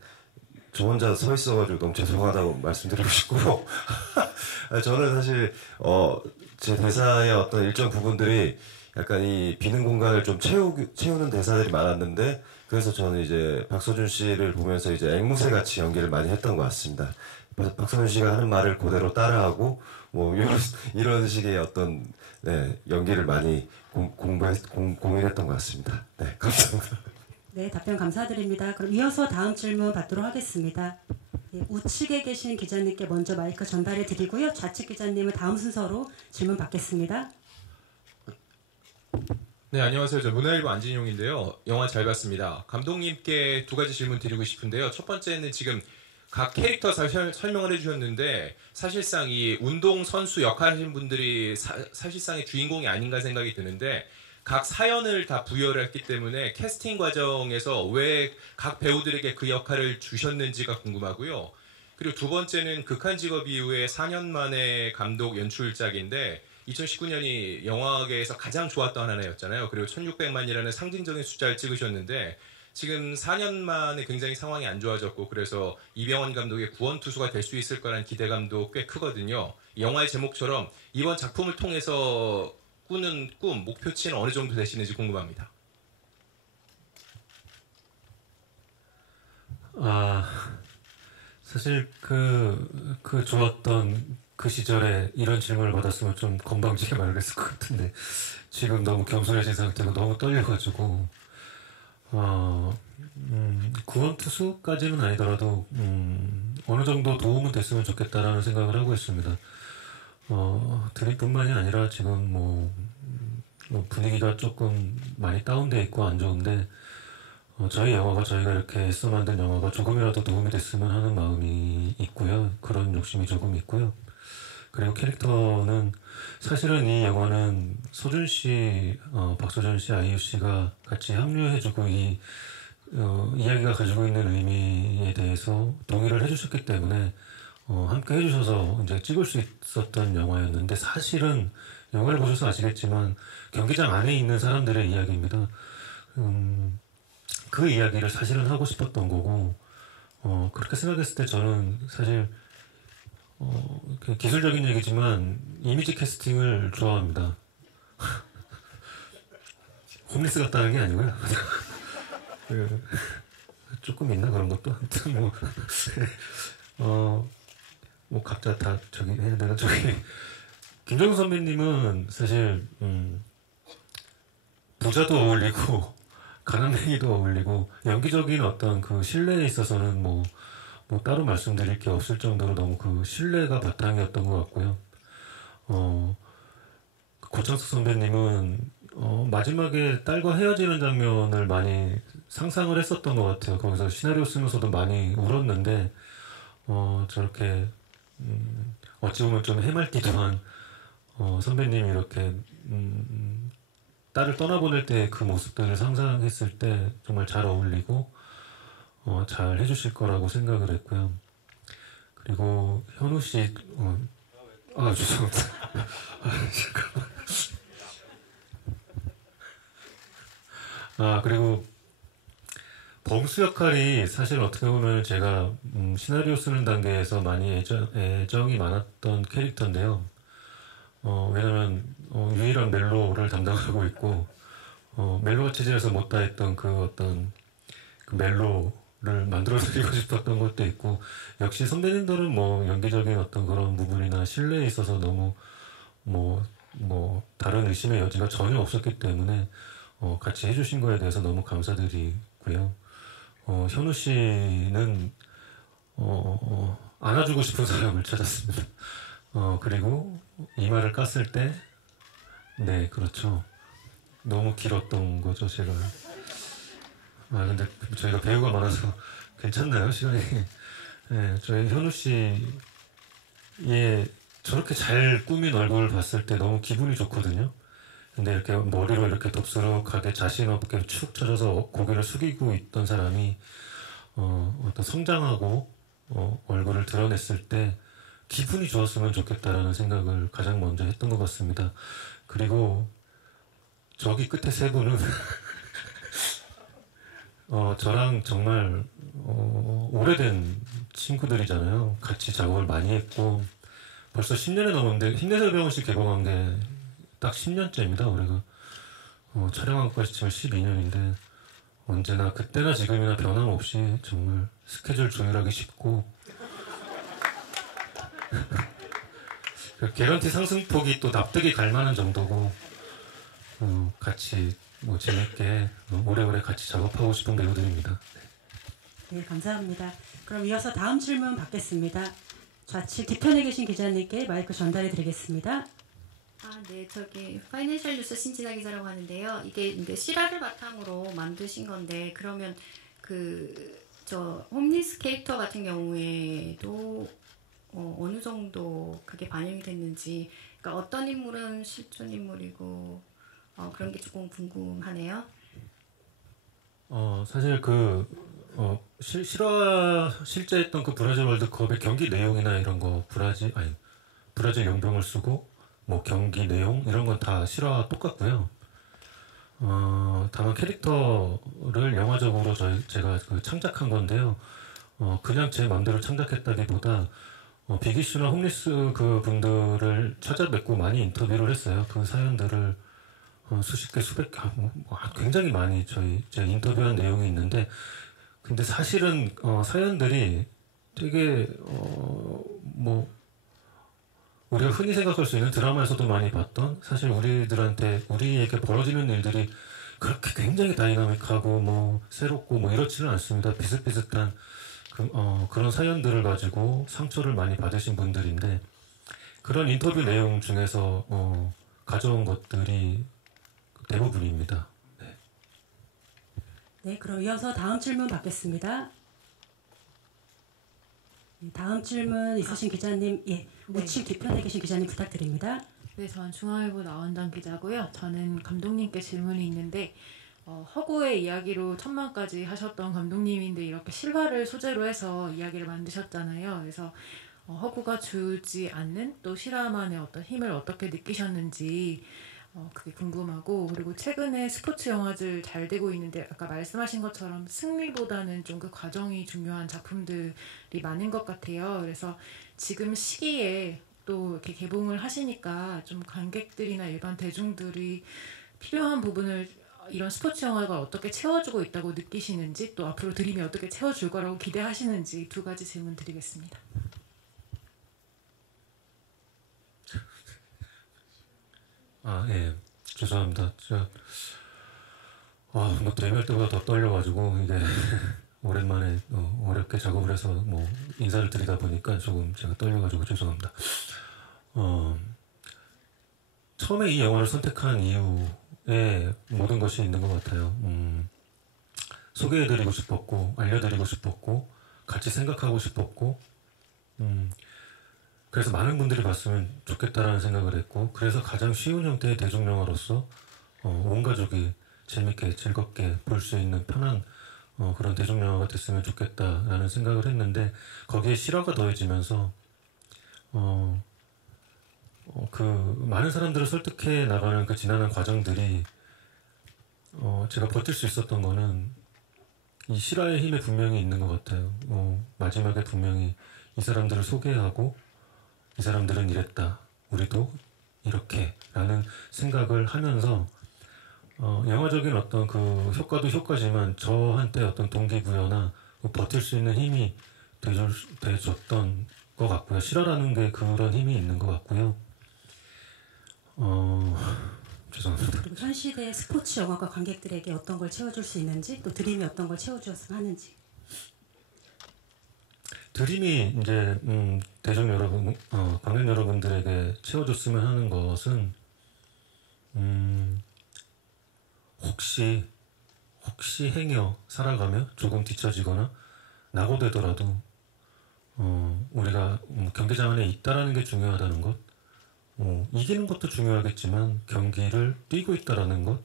저 혼자 서 있어가지고 너무 죄송하다고 말씀드리고 싶고 저는 사실 제 대사의 어떤 일정 부분들이 약간 이 비는 공간을 좀 채우는 대사들이 많았는데 그래서 저는 이제 박서준 씨를 보면서 이제 앵무새 같이 연기를 많이 했던 것 같습니다. 박서준 씨가 하는 말을 그대로 따라하고 뭐 이런 식의 어떤 연기를 많이 공유했던 것 같습니다. 네, 감사합니다. 네, 답변 감사드립니다. 그럼 이어서 다음 질문 받도록 하겠습니다. 네, 우측에 계신 기자님께 먼저 마이크 전달해 드리고요. 좌측 기자님은 다음 순서로 질문 받겠습니다. 네, 안녕하세요. 저 문화일보 안진용인데요. 영화 잘 봤습니다. 감독님께 두 가지 질문 드리고 싶은데요. 첫 번째는 지금 각 캐릭터 설명을 해주셨는데 사실상 이 운동 선수 역할 하신 분들이 사실상의 주인공이 아닌가 생각이 드는데 각 사연을 다 부여를 했기 때문에 캐스팅 과정에서 왜 각 배우들에게 그 역할을 주셨는지가 궁금하고요. 그리고 두 번째는 극한 직업 이후에 4년 만에 감독 연출작인데 2019년이 영화계에서 가장 좋았던 한 해였잖아요. 그리고 1600만이라는 상징적인 숫자를 찍으셨는데 지금 4년 만에 굉장히 상황이 안 좋아졌고 그래서 이병헌 감독의 구원투수가 될 수 있을 거라는 기대감도 꽤 크거든요. 영화의 제목처럼 이번 작품을 통해서 꾸는 꿈, 목표치는 어느 정도 되시는지 궁금합니다. 사실 그 좋았던 그 시절에 이런 질문을 받았으면 좀 건방지게 말을 했을 것 같은데 지금 너무 겸손해진 상태고 너무 떨려가지고 구원투수까지는 아니더라도 어느 정도 도움은 됐으면 좋겠다라는 생각을 하고 있습니다. 드림뿐만이 아니라 지금 뭐 분위기가 조금 많이 다운돼 있고 안 좋은데 저희 영화가 저희가 이렇게 애써 만든 영화가 조금이라도 도움이 됐으면 하는 마음이 있고요. 그런 욕심이 조금 있고요. 그리고 캐릭터는 사실은 이 영화는 소준 씨, 박소준 씨, 아이유 씨가 같이 합류해주고 이야기가 가지고 있는 의미에 대해서 동의를 해주셨기 때문에 함께 해주셔서 이제 찍을 수 있었던 영화였는데 사실은 영화를 보셔서 아시겠지만 경기장 안에 있는 사람들의 이야기입니다. 그 이야기를 사실은 하고 싶었던 거고 그렇게 생각했을 때 저는 사실 기술적인 얘기지만 이미지 캐스팅을 좋아합니다. 홈리스 같다는 게 아니고요. 조금 있나 그런 것도 아무튼 뭐 각자 다 저기 해야 되나 저기 김정은 선배님은 사실 부자도 어울리고 가난뱅이도 어울리고 연기적인 어떤 그 신뢰에 있어서는 뭐 따로 말씀드릴 게 없을 정도로 너무 그 신뢰가 바탕이었던 것 같고요. 고창석 선배님은 마지막에 딸과 헤어지는 장면을 많이 상상을 했었던 것 같아요. 거기서 시나리오 쓰면서도 많이 울었는데 저렇게 어찌 보면 좀 해맑기지만 선배님이 이렇게 딸을 떠나보낼 때 그 모습들을 상상했을 때 정말 잘 어울리고 잘 해주실 거라고 생각을 했고요. 그리고 현우 씨, 죄송합니다. 잠깐만. 그리고 범수 역할이 사실 어떻게 보면 제가 시나리오 쓰는 단계에서 많이 애정이 많았던 캐릭터인데요. 왜냐면 유일한 멜로를 담당하고 있고 멜로가 체질에서 못다 했던 그 어떤 그 멜로를 만들어드리고 싶었던 것도 있고 역시 선배님들은 뭐 연기적인 어떤 그런 부분이나 신뢰에 있어서 너무 뭐 다른 의심의 여지가 전혀 없었기 때문에 같이 해주신 거에 대해서 너무 감사드리고요. 현우 씨는 안아주고 싶은 사람을 찾았습니다. 그리고 이마를 깠을 때 네, 그렇죠. 너무 길었던 거죠, 제가. 근데 저희가 배우가 많아서 괜찮나요, 시간이? 네, 저희 현우 씨의 저렇게 잘 꾸민 얼굴을 봤을 때 너무 기분이 좋거든요. 근데 이렇게 머리로 이렇게 덥수룩하게 자신 없게 축 처져서 고개를 숙이고 있던 사람이 어떤 성장하고 얼굴을 드러냈을 때 기분이 좋았으면 좋겠다라는 생각을 가장 먼저 했던 것 같습니다. 그리고 저기 끝에 세 분은 저랑 정말 오래된 친구들이잖아요. 같이 작업을 많이 했고 벌써 10년이 넘었는데 힘내세요 병원씨 개봉한 게 딱 10년째입니다. 올해가 촬영한 것까지 치면 12년인데 언제나 그때나 지금이나 변함없이 정말 스케줄 조율하기 쉽고 개런티 상승폭이 또 납득이 갈 만한 정도고 같이 재밌게 오래오래 같이 작업하고 싶은 배우들입니다. 네, 감사합니다. 그럼 이어서 다음 질문 받겠습니다. 좌측 뒤편에 계신 기자님께 마이크 전달해 드리겠습니다. 네, 저기 파이낸셜 뉴스 신진아 기자라고 하는데요. 이게 이제 실화를 바탕으로 만드신 건데 그러면 저 홈리스 캐릭터 같은 경우에도 어느 정도 그게 반영이 됐는지, 그러니까 어떤 인물은 실존 인물이고 그런 게 조금 궁금하네요. 사실 실제 했던 그 브라질 월드컵의 경기 내용이나 이런 거 브라질 용병을 쓰고 뭐 경기 내용 이런 건 다 실화와 똑같고요. 다만 캐릭터를 영화적으로 제가 창작한 건데요. 그냥 제 마음대로 창작했다기보다 비기슈나 홈리스 그 분들을 찾아뵙고 많이 인터뷰를 했어요. 그 사연들을 수십 개, 수백 개, 굉장히 많이 제가 인터뷰한 내용이 있는데, 근데 사실은 사연들이 되게 우리가 흔히 생각할 수 있는 드라마에서도 많이 봤던, 사실 우리에게 벌어지는 일들이 그렇게 굉장히 다이나믹하고 새롭고 이렇지는 않습니다. 비슷비슷한 그런 사연들을 가지고 상처를 많이 받으신 분들인데, 그런 인터뷰 내용 중에서 가져온 것들이 대부분입니다. 네. 네, 그럼 이어서 다음 질문 받겠습니다. 다음 질문 있으신 기자님, 우측 뒤편에 계신 기자님 부탁드립니다. 네, 저는 중앙일보 나원당 기자고요. 저는 감독님께 질문이 있는데 허구의 이야기로 천만까지 하셨던 감독님인데 이렇게 실화를 소재로 해서 이야기를 만드셨잖아요. 그래서 허구가 주지 않는 또 실화만의 어떤 힘을 어떻게 느끼셨는지 그게 궁금하고, 그리고 최근에 스포츠 영화들 잘 되고 있는데 아까 말씀하신 것처럼 승리보다는 좀 그 과정이 중요한 작품들이 많은 것 같아요. 그래서 지금 시기에 또 이렇게 개봉을 하시니까 좀 관객들이나 일반 대중들이 필요한 부분을 이런 스포츠 영화가 어떻게 채워주고 있다고 느끼시는지, 또 앞으로 드림이 어떻게 채워줄 거라고 기대하시는지 두 가지 질문 드리겠습니다. 예, 죄송합니다. 데뷔할 때보다 더 떨려가지고 이게 오랜만에 어렵게 작업을 해서 인사를 드리다 보니까 조금 제가 떨려가지고 죄송합니다. 처음에 이 영화를 선택한 이유에 모든 것이 있는 것 같아요. 소개해드리고 싶었고, 알려드리고 싶었고, 같이 생각하고 싶었고, 그래서 많은 분들이 봤으면 좋겠다라는 생각을 했고, 그래서 가장 쉬운 형태의 대중영화로서 온 가족이 재밌게 즐겁게 볼 수 있는 편한 그런 대중영화가 됐으면 좋겠다라는 생각을 했는데, 거기에 실화가 더해지면서 많은 사람들을 설득해 나가는 그 지난한 과정들이 제가 버틸 수 있었던 거는 이 실화의 힘이 분명히 있는 것 같아요. 마지막에 분명히 이 사람들을 소개하고, 이 사람들은 이랬다, 우리도 이렇게 라는 생각을 하면서 영화적인 어떤 그 효과도 효과지만 저한테 어떤 동기부여나 버틸 수 있는 힘이 돼줬던 것 같고요. 실화라는 게 그런 힘이 있는 것 같고요. 죄송합니다. 그리고 현 시대의 스포츠 영화가 관객들에게 어떤 걸 채워줄 수 있는지, 또 드림이 어떤 걸 채워주었으면 하는지. 드림이 이제 대중 여러분, 관객 여러분들에게 채워줬으면 하는 것은 혹시 행여 살아가며 조금 뒤처지거나 낙오되더라도 우리가 경기장 안에 있다라는 게 중요하다는 것, 이기는 것도 중요하겠지만 경기를 뛰고 있다라는 것,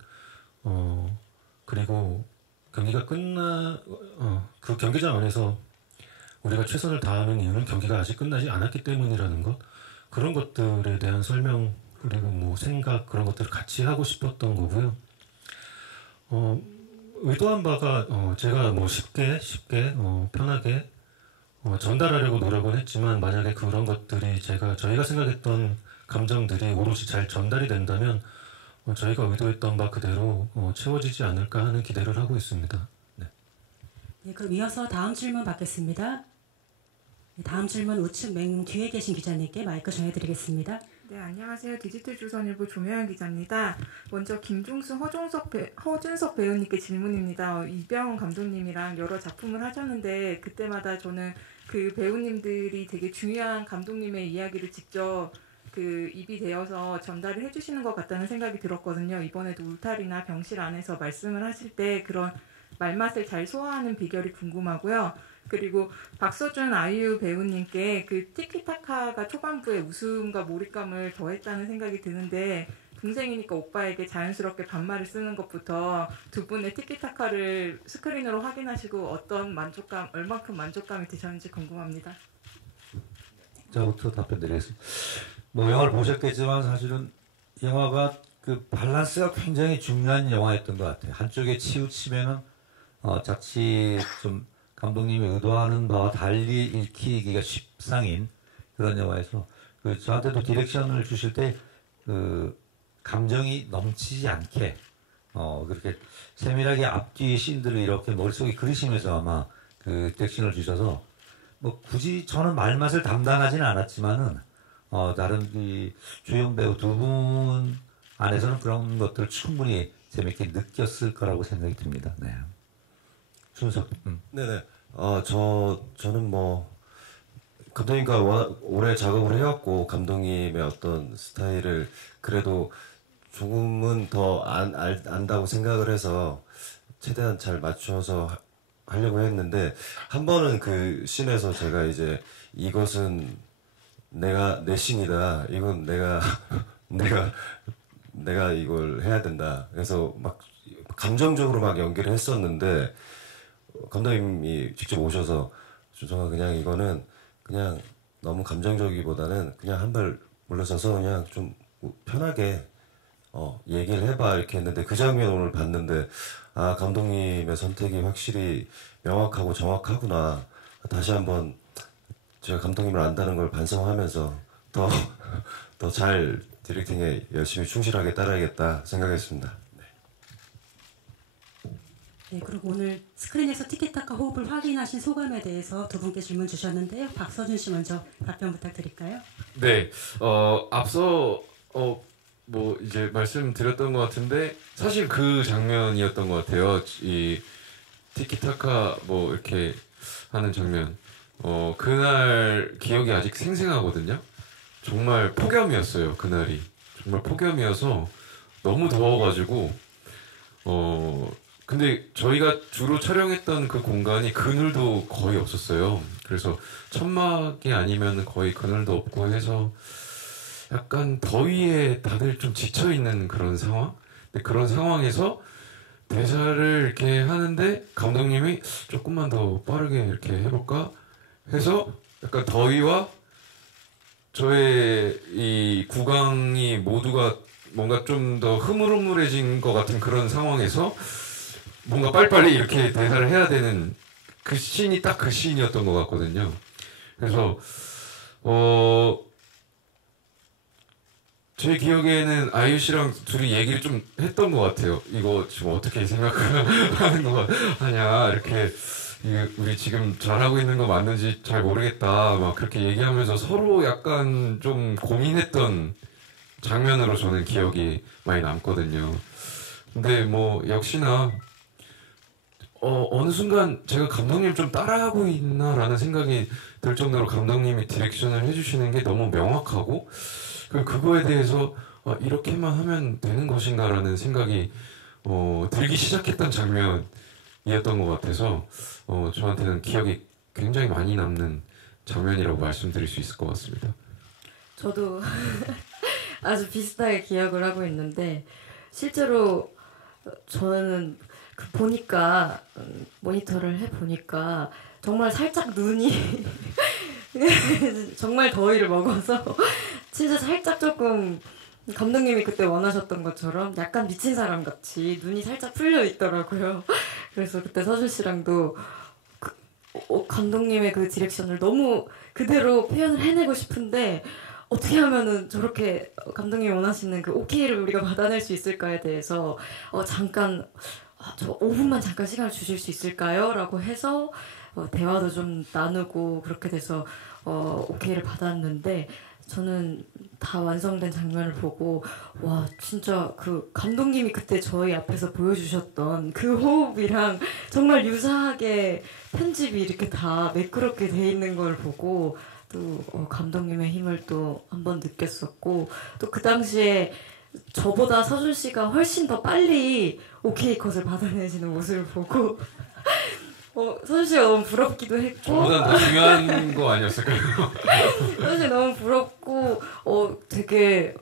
그리고 경기가 그 경기장 안에서 우리가 최선을 다하는 이유는 경기가 아직 끝나지 않았기 때문이라는 것, 그런 것들에 대한 설명, 그리고 생각, 그런 것들을 같이 하고 싶었던 거고요. 의도한 바가 제가 쉽게 편하게 전달하려고 노력은 했지만, 만약에 그런 것들이 저희가 생각했던 감정들이 오롯이 잘 전달이 된다면 저희가 의도했던 바 그대로 채워지지 않을까 하는 기대를 하고 있습니다. 네. 네, 그럼 이어서 다음 질문 받겠습니다. 다음 질문 우측 맨 뒤에 계신 기자님께 마이크 전해드리겠습니다. 네, 안녕하세요. 디지털조선일보 조명현 기자입니다. 먼저 김종수, 허준석 배우님께 질문입니다. 이병헌 감독님이랑 여러 작품을 하셨는데 그때마다 저는 그 배우님들이 되게 중요한 감독님의 이야기를 직접 그 입이 되어서 전달을 해주시는 것 같다는 생각이 들었거든요. 이번에도 울타리나 병실 안에서 말씀을 하실 때 그런 말맛을 잘 소화하는 비결이 궁금하고요. 그리고 박서준 아이유 배우님께 그 티키타카가 초반부에 웃음과 몰입감을 더했다는 생각이 드는데 동생이니까 오빠에게 자연스럽게 반말을 쓰는 것부터 두 분의 티키타카를 스크린으로 확인하시고 어떤 만족감, 얼만큼 만족감이 드셨는지 궁금합니다. 저부터 답변드리겠습니다. 뭐 영화를 보셨겠지만 사실은 영화가 그 밸런스가 굉장히 중요한 영화였던 것 같아요. 한쪽에 치우치면은 자칫 좀 감독님이 의도하는 바와 달리 읽히기가 쉽상인 그런 영화에서 그 저한테도 디렉션을 주실 때 그 감정이 넘치지 않게 그렇게 세밀하게 앞뒤 씬들을 이렇게 머릿속에 그리시면서 아마 그 디렉션을 주셔서 뭐 굳이 저는 말맛을 담당하지는 않았지만은 다른 이 주연 배우 두 분 안에서는 그런 것들을 충분히 재밌게 느꼈을 거라고 생각이 듭니다. 네. 순석. 네네. 저는 뭐 감독님과 오래 작업을 해왔고 감독님의 어떤 스타일을 그래도 조금은 더 안다고 생각을 해서 최대한 잘 맞춰서 하려고 했는데 한 번은 그 씬에서 제가 이제 이것은 내 씬이다. 이건 내가 이걸 해야 된다. 그래서 막 감정적으로 막 연기를 했었는데 감독님이 직접 오셔서 준성아 그냥 이거는 그냥 너무 감정적이보다는 그냥 한 발 물러서서 그냥 좀 편하게 얘기를 해봐 이렇게 했는데 그 장면 오늘 봤는데 아 감독님의 선택이 확실히 명확하고 정확하구나. 다시 한번 제가 감독님을 안다는 걸 반성하면서 더 잘 디렉팅에 열심히 충실하게 따라야겠다 생각했습니다. 네, 그리고 오늘 스크린에서 티키타카 호흡을 확인하신 소감에 대해서 두 분께 질문 주셨는데요. 박서준 씨 먼저 답변 부탁드릴까요? 네, 앞서 뭐 이제 말씀드렸던 것 같은데 사실 그 장면이었던 것 같아요. 이 티키타카 뭐 이렇게 하는 장면. 그날 기억이 아직 생생하거든요. 정말 폭염이었어요. 그날이 정말 폭염이어서 너무 더워가지고 근데 저희가 주로 촬영했던 그 공간이 그늘도 거의 없었어요. 그래서 천막이 아니면 거의 그늘도 없고 해서 약간 더위에 다들 좀 지쳐있는 그런 상황? 근데 그런 상황에서 대사를 이렇게 하는데 감독님이 조금만 더 빠르게 이렇게 해볼까? 해서 약간 더위와 저의 이 구강이 모두가 뭔가 좀 더 흐물흐물해진 것 같은 그런 상황에서 뭔가 빨리빨리 이렇게 대사를 해야 되는 그 씬이 딱 그 씬이었던 것 같거든요. 그래서 제 기억에는 아이유 씨랑 둘이 얘기를 좀 했던 것 같아요. 이거 지금 어떻게 생각하는 거 하냐 이렇게 우리 지금 잘하고 있는 거 맞는지 잘 모르겠다 막 그렇게 얘기하면서 서로 약간 좀 고민했던 장면으로 저는 기억이 많이 남거든요. 근데 뭐 역시나 어느 순간 제가 감독님 좀 따라하고 있나라는 생각이 들 정도로 감독님이 디렉션을 해주시는 게 너무 명확하고 그거에 대해서 이렇게만 하면 되는 것인가라는 생각이 들기 시작했던 장면이었던 것 같아서 저한테는 기억이 굉장히 많이 남는 장면이라고 말씀드릴 수 있을 것 같습니다. 저도 아주 비슷하게 기억을 하고 있는데 실제로 저는 보니까 모니터를 해보니까 정말 살짝 눈이 정말 더위를 먹어서 진짜 살짝 조금 감독님이 그때 원하셨던 것처럼 약간 미친 사람 같이 눈이 살짝 풀려 있더라고요. 그래서 그때 서준 씨랑도 감독님의 그 디렉션을 너무 그대로 표현을 해내고 싶은데 어떻게 하면은 저렇게 감독님이 원하시는 그 오케이를 우리가 받아낼 수 있을까에 대해서 잠깐 저 5분만 잠깐 시간을 주실 수 있을까요? 라고 해서 대화도 좀 나누고 그렇게 돼서 오케이를 받았는데 저는 다 완성된 장면을 보고 와 진짜 그 감독님이 그때 저희 앞에서 보여주셨던 그 호흡이랑 정말 유사하게 편집이 이렇게 다 매끄럽게 돼 있는 걸 보고 또 감독님의 힘을 또 한번 느꼈었고 또 그 당시에 저보다 서준 씨가 훨씬 더 빨리 오케이 컷을 받아내시는 모습을 보고 서준 씨가 너무 부럽기도 했고 저보다 더 중요한 거 아니었을까요? 서준 씨 너무 부럽고 되게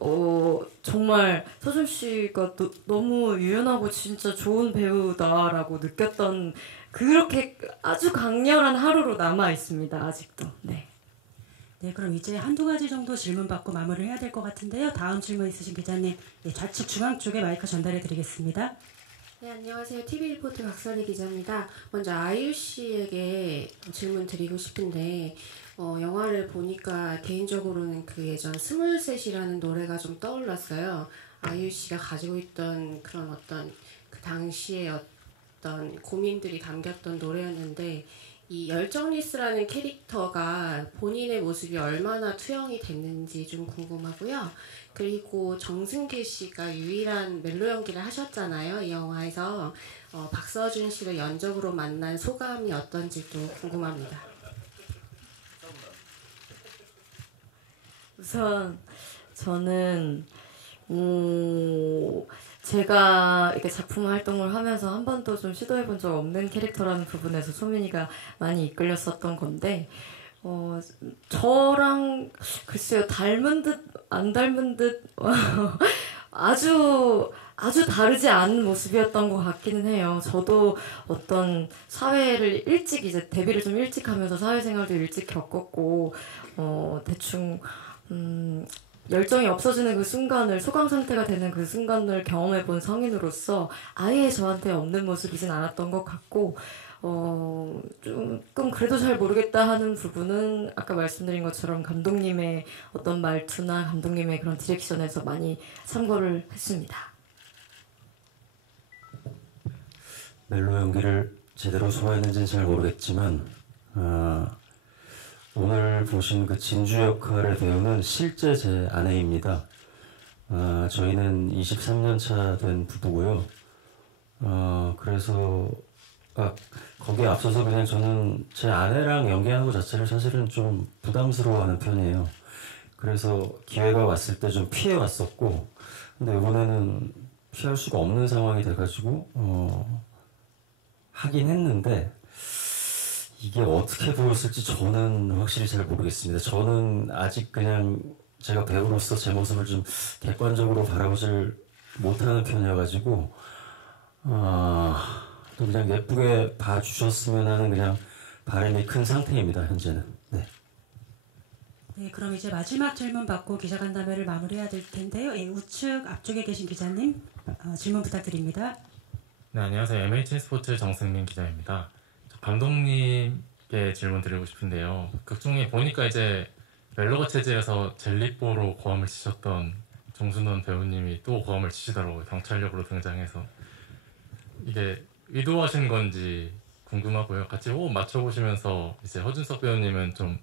정말 서준 씨가 너무 유연하고 진짜 좋은 배우다라고 느꼈던 그렇게 아주 강렬한 하루로 남아 있습니다. 아직도. 네. 네, 그럼 이제 한두 가지 정도 질문 받고 마무리를 해야 될 것 같은데요. 다음 질문 있으신 기자님, 네, 좌측 중앙 쪽에 마이크 전달해 드리겠습니다. 네, 안녕하세요. TV리포트 박선희 기자입니다. 먼저 아이유 씨에게 질문 드리고 싶은데 영화를 보니까 개인적으로는 그 예전 스물셋이라는 노래가 좀 떠올랐어요. 아이유 씨가 가지고 있던 그런 어떤 그 당시의 어떤 고민들이 담겼던 노래였는데 이 열정리스라는 캐릭터가 본인의 모습이 얼마나 투영이 됐는지 좀 궁금하고요. 그리고 정승계 씨가 유일한 멜로 연기를 하셨잖아요. 이 영화에서 박서준 씨를 연적으로 만난 소감이 어떤지도 궁금합니다. 우선 저는 제가 이렇게 작품 활동을 하면서 한 번도 좀 시도해본 적 없는 캐릭터라는 부분에서 소민이가 많이 이끌렸었던 건데 저랑 글쎄요 닮은 듯 안 닮은 듯 아주 다르지 않은 모습이었던 것 같기는 해요. 저도 어떤 사회를 일찍 이제 데뷔를 좀 일찍 하면서 사회생활도 일찍 겪었고 대충 열정이 없어지는 그 순간을 소강 상태가 되는 그 순간을 경험해본 성인으로서 아예 저한테 없는 모습이진 않았던 것 같고 조금 그래도 잘 모르겠다 하는 부분은 아까 말씀드린 것처럼 감독님의 어떤 말투나 감독님의 그런 디렉션에서 많이 참고를 했습니다. 멜로 연기를 제대로 소화했는지는 잘 모르겠지만 오늘 보신 그 진주 역할의 배우는 실제 제 아내입니다. 저희는 23년 차 된 부부고요. 그래서 거기에 앞서서 그냥 저는 제 아내랑 연기하는 것 자체를 사실은 좀 부담스러워하는 편이에요. 그래서 기회가 왔을 때 좀 피해 왔었고, 근데 이번에는 피할 수가 없는 상황이 돼가지고 하긴 했는데 이게 어떻게 보였을지 저는 확실히 잘 모르겠습니다. 저는 아직 그냥 제가 배우로서 제 모습을 좀 객관적으로 바라보질 못하는 편이어가지고 또 그냥 예쁘게 봐주셨으면 하는 그냥 바람이 큰 상태입니다. 현재는. 네. 네, 그럼 이제 마지막 질문 받고 기자간담회를 마무리해야 될 텐데요. 예, 우측 앞쪽에 계신 기자님 질문 부탁드립니다. 네, 안녕하세요. MH 스포츠 정승민 기자입니다. 감독님께 질문 드리고 싶은데요. 극중에 보니까 이제 멜로가 체제에서 젤리뽀로 고함을 치셨던 정순원 배우님이 또 고함을 치시더라고요. 경찰력으로 등장해서. 이게 의도하신 건지 궁금하고요. 같이 호흡 맞춰보시면서 이제 허준석 배우님은 좀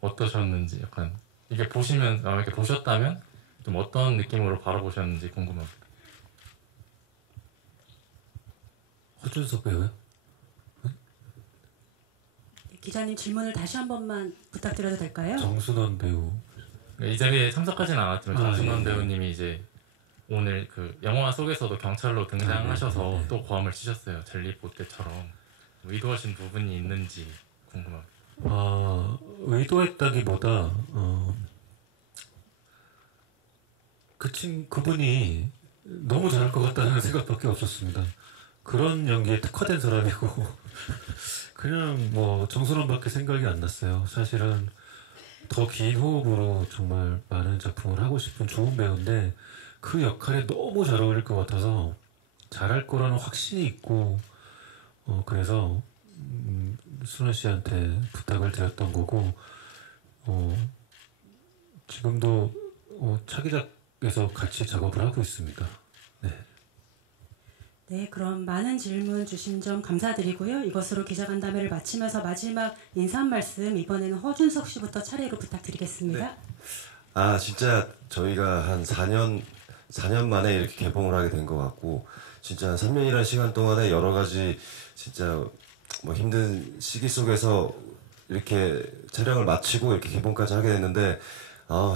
어떠셨는지 약간 이게 보시면 이렇게 보셨다면 좀 어떤 느낌으로 바라보셨는지 궁금합니다. 허준석 배우요? 기자님 질문을 다시 한 번만 부탁드려도 될까요? 정순원 배우. 이 자리에 참석하지는 않았지만 정순원 예. 배우님이 이제 오늘 그 영화 속에서도 경찰로 등장하셔서 또 고함을 치셨어요. 젤리뽀 때처럼. 의도하신 부분이 있는지 궁금합니다. 의도했다기보다 그분이 너무 잘할 것 같다는 생각밖에 없었습니다. 그런 연기에 특화된 사람이고 그냥 뭐 정순원밖에 생각이 안 났어요. 사실은 더 긴 호흡으로 정말 많은 작품을 하고 싶은 좋은 배우인데 그 역할에 너무 잘 어울릴 것 같아서 잘할 거라는 확신이 있고 그래서 순원 씨한테 부탁을 드렸던 거고 지금도 차기작에서 같이 작업을 하고 있습니다. 네. 네, 그럼 많은 질문 주신 점 감사드리고요. 이것으로 기자간담회를 마치면서 마지막 인사 한 말씀 이번에는 허준석 씨부터 차례로 부탁드리겠습니다. 진짜 저희가 한 4년 만에 이렇게 개봉을 하게 된 것 같고, 진짜 한 3년이라는 시간 동안에 여러 가지 진짜 뭐 힘든 시기 속에서 이렇게 촬영을 마치고 이렇게 개봉까지 하게 됐는데,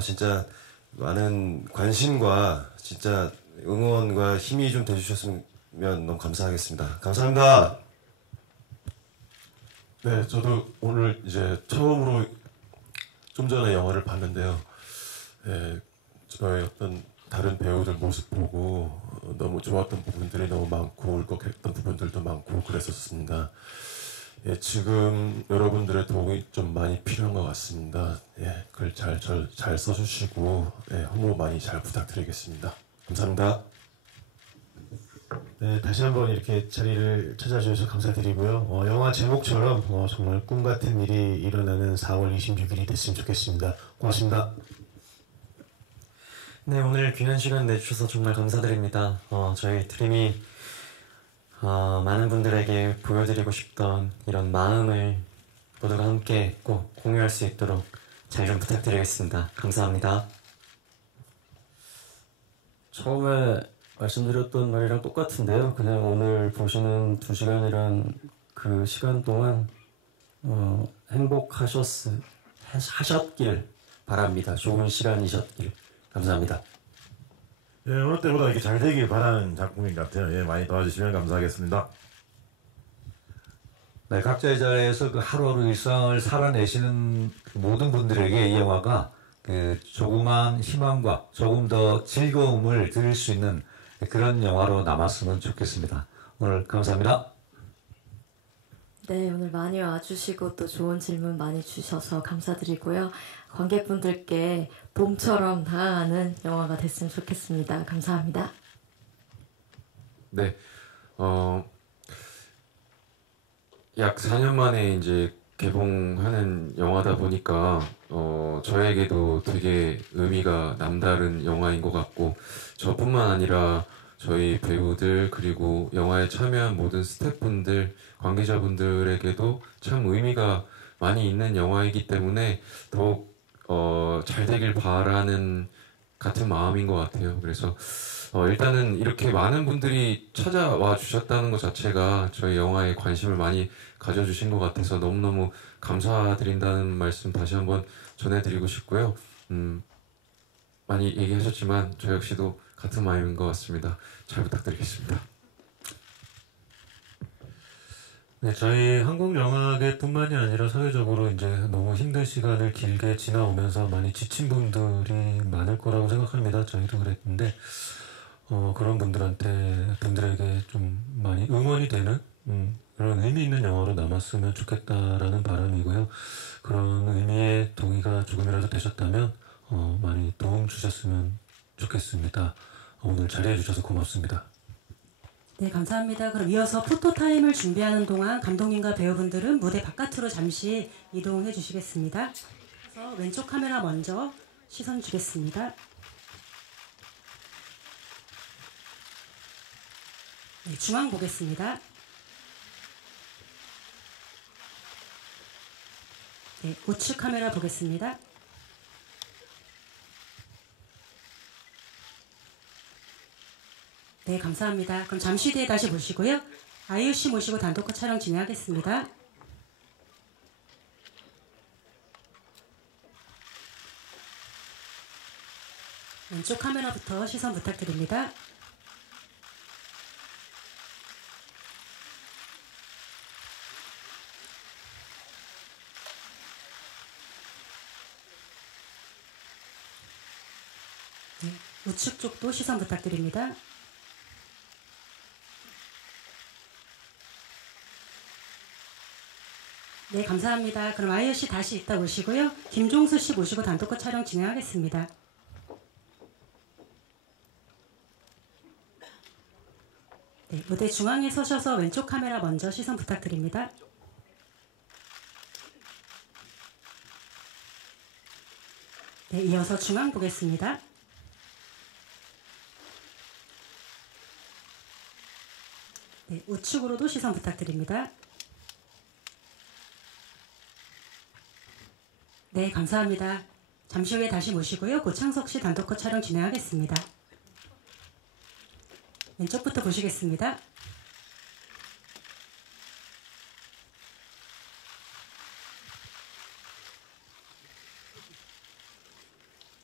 진짜 많은 관심과 진짜 응원과 힘이 좀 돼주셨으면 너무 감사하겠습니다. 감사합니다. 네, 저도 오늘 이제 처음으로 좀 전에 영화를 봤는데요. 네, 저의 어떤 다른 배우들 모습 보고 너무 좋았던 부분들이 너무 많고 울컥했던 부분들도 많고 그랬었습니다. 예, 지금 여러분들의 도움이 좀 많이 필요한 것 같습니다. 예, 글 잘 써주시고 홍보 많이 잘 부탁드리겠습니다. 감사합니다. 네, 다시 한번 이렇게 자리를 찾아주셔서 감사드리고요. 영화 제목처럼 정말 꿈 같은 일이 일어나는 4월 26일이 됐으면 좋겠습니다. 고맙습니다. 네, 오늘 귀한 시간 내주셔서 정말 감사드립니다. 저희 드림이 많은 분들에게 보여드리고 싶던 이런 마음을 모두가 함께 꼭 공유할 수 있도록 잘 좀 부탁드리겠습니다. 감사합니다. 처음에 말씀드렸던 말이랑 똑같은데요. 그냥 오늘 보시는 2시간이란 그 시간 동안 행복하셨길 바랍니다. 좋은 시간이셨길. 감사합니다. 예, 오늘 때보다 이렇게 잘 되길 바라는 작품인 것 같아요. 예, 많이 도와주시면 감사하겠습니다. 네, 각자의 자리에서 그 하루하루 일상을 살아내시는 모든 분들에게 이 영화가 그 조그만 희망과 조금 더 즐거움을 드릴 수 있는 그런 영화로 남았으면 좋겠습니다. 오늘 감사합니다. 네, 오늘 많이 와주시고 또 좋은 질문 많이 주셔서 감사드리고요. 관객분들께 봄처럼 다가가는 영화가 됐으면 좋겠습니다. 감사합니다. 네, 약 4년 만에 이제 개봉하는 영화다 보니까 저에게도 되게 의미가 남다른 영화인 것 같고, 저뿐만 아니라 저희 배우들 그리고 영화에 참여한 모든 스태프분들, 관계자분들에게도 참 의미가 많이 있는 영화이기 때문에 더욱 잘 되길 바라는 같은 마음인 것 같아요. 그래서 일단은 이렇게 많은 분들이 찾아와 주셨다는 것 자체가 저희 영화에 관심을 많이 가져주신 것 같아서 너무너무 감사드린다는 말씀 다시 한번 전해드리고 싶고요. 많이 얘기하셨지만 저 역시도 같은 마음인 것 같습니다. 잘 부탁드리겠습니다. 네, 저희 한국 영화계뿐만이 아니라 사회적으로 이제 너무 힘든 시간을 길게 지나오면서 많이 지친 분들이 많을 거라고 생각합니다. 저희도 그랬는데 그런 분들에게 좀 많이 응원이 되는 그런 의미 있는 영화로 남았으면 좋겠다라는 바람이고요. 그런 의미의 동의가 조금이라도 되셨다면 많이 도움 주셨으면 좋겠습니다. 오늘 자리해 주셔서 고맙습니다. 네, 감사합니다. 그럼 이어서 포토타임을 준비하는 동안 감독님과 배우분들은 무대 바깥으로 잠시 이동해 주시겠습니다. 그래서 왼쪽 카메라 먼저 시선 주겠습니다. 네, 중앙 보겠습니다. 네, 우측 카메라 보겠습니다. 네, 감사합니다. 그럼 잠시 뒤에 다시 모시고요. 아이유 씨 모시고 단독 촬영 진행하겠습니다. 왼쪽 카메라부터 시선 부탁드립니다. 네, 우측 쪽도 시선 부탁드립니다. 네, 감사합니다. 그럼 아이유 씨 다시 이따 모시고요. 김종수 씨 모시고 단독 촬영 진행하겠습니다. 네, 무대 중앙에 서셔서 왼쪽 카메라 먼저 시선 부탁드립니다. 네, 이어서 중앙 보겠습니다. 네, 우측으로도 시선 부탁드립니다. 네, 감사합니다. 잠시 후에 다시 모시고요. 고창석 씨 단독컷 촬영 진행하겠습니다. 왼쪽부터 보시겠습니다.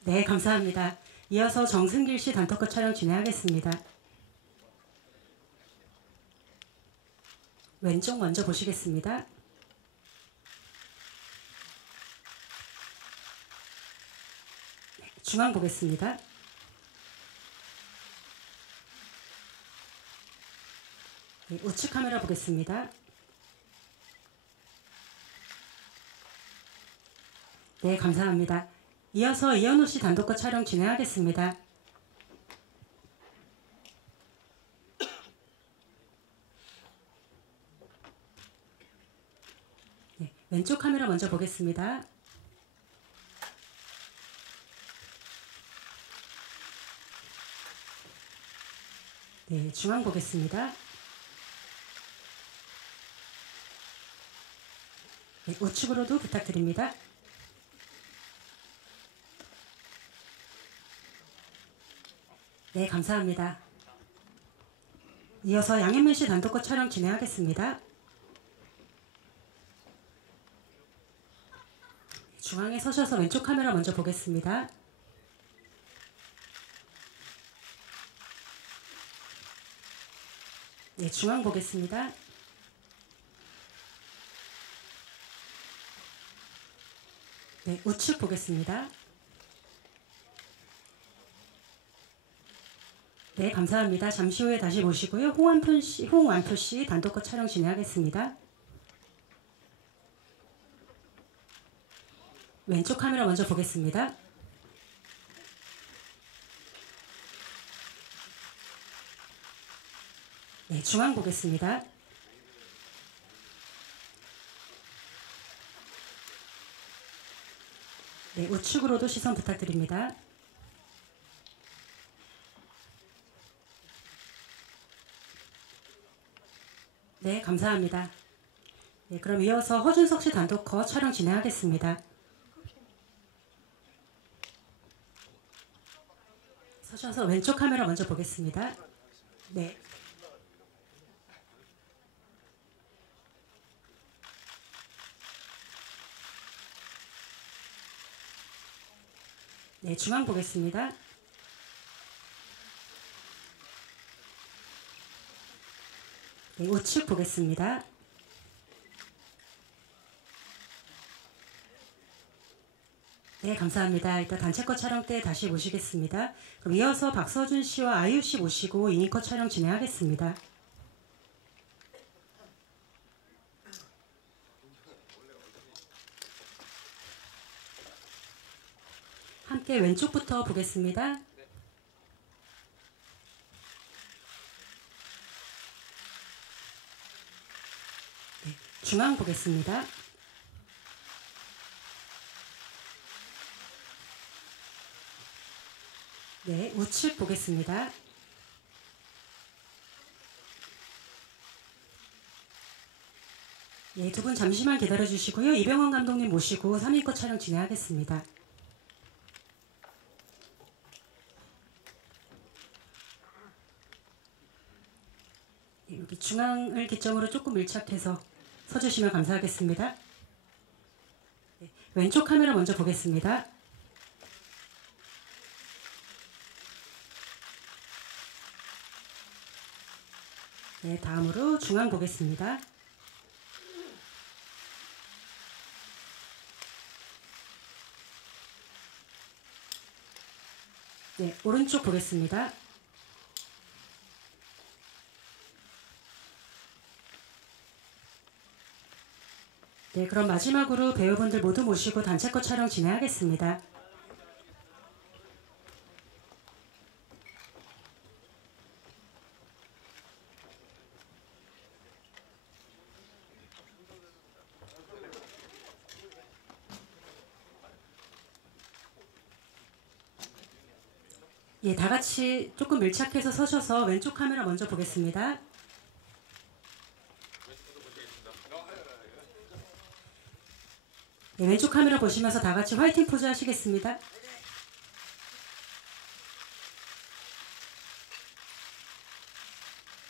네, 감사합니다. 이어서 정승길 씨 단독컷 촬영 진행하겠습니다. 왼쪽 먼저 보시겠습니다. 중앙 보겠습니다. 네, 우측 카메라 보겠습니다. 네, 감사합니다. 이어서 이현우 씨 단독컷 촬영 진행하겠습니다. 네, 왼쪽 카메라 먼저 보겠습니다. 네, 중앙 보겠습니다. 네, 우측으로도 부탁드립니다. 네, 감사합니다. 이어서 양현민 씨 단독컷 촬영 진행하겠습니다. 중앙에 서셔서 왼쪽 카메라 먼저 보겠습니다. 네, 중앙 보겠습니다. 네, 우측 보겠습니다. 네, 감사합니다. 잠시 후에 다시 모시고요. 홍완표 씨 단독컷 촬영 진행하겠습니다. 왼쪽 카메라 먼저 보겠습니다. 네, 중앙 보겠습니다. 네, 우측으로도 시선 부탁드립니다. 네, 감사합니다. 네, 그럼 이어서 허준석 씨 단독컷 촬영 진행하겠습니다. 서셔서 왼쪽 카메라 먼저 보겠습니다. 네. 네, 중앙 보겠습니다. 네, 우측 보겠습니다. 네, 감사합니다. 이따 단체컷 촬영 때 다시 모시겠습니다. 그럼 이어서 박서준 씨와 아이유 씨 모시고 이닝컷 촬영 진행하겠습니다. 함께 왼쪽부터 보겠습니다. 네, 중앙 보겠습니다. 네, 우측 보겠습니다. 네, 두 분 잠시만 기다려 주시고요. 이병헌 감독님 모시고 3인컷 촬영 진행하겠습니다. 네, 여기 중앙을 기점으로 조금 밀착해서 서주시면 감사하겠습니다. 네, 왼쪽 카메라 먼저 보겠습니다. 네, 다음으로 중앙 보겠습니다. 네, 오른쪽 보겠습니다. 네, 그럼 마지막으로 배우분들 모두 모시고 단체컷 촬영 진행하겠습니다. 예, 다 같이 조금 밀착해서 서셔서 왼쪽 카메라 먼저 보겠습니다. 네, 왼쪽 카메라 보시면서 다 같이 화이팅 포즈 하시겠습니다.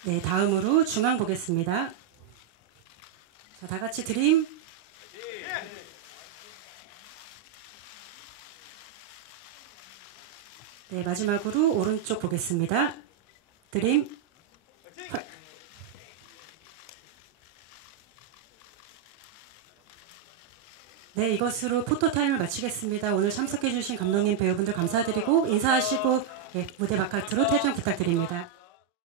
네, 다음으로 중앙 보겠습니다. 자, 다 같이 드림. 네, 마지막으로 오른쪽 보겠습니다. 드림. 네, 이것으로 포토타임을 마치겠습니다. 오늘 참석해주신 감독님, 배우분들 감사드리고 인사하시고 네, 무대 바깥으로 퇴장 부탁드립니다.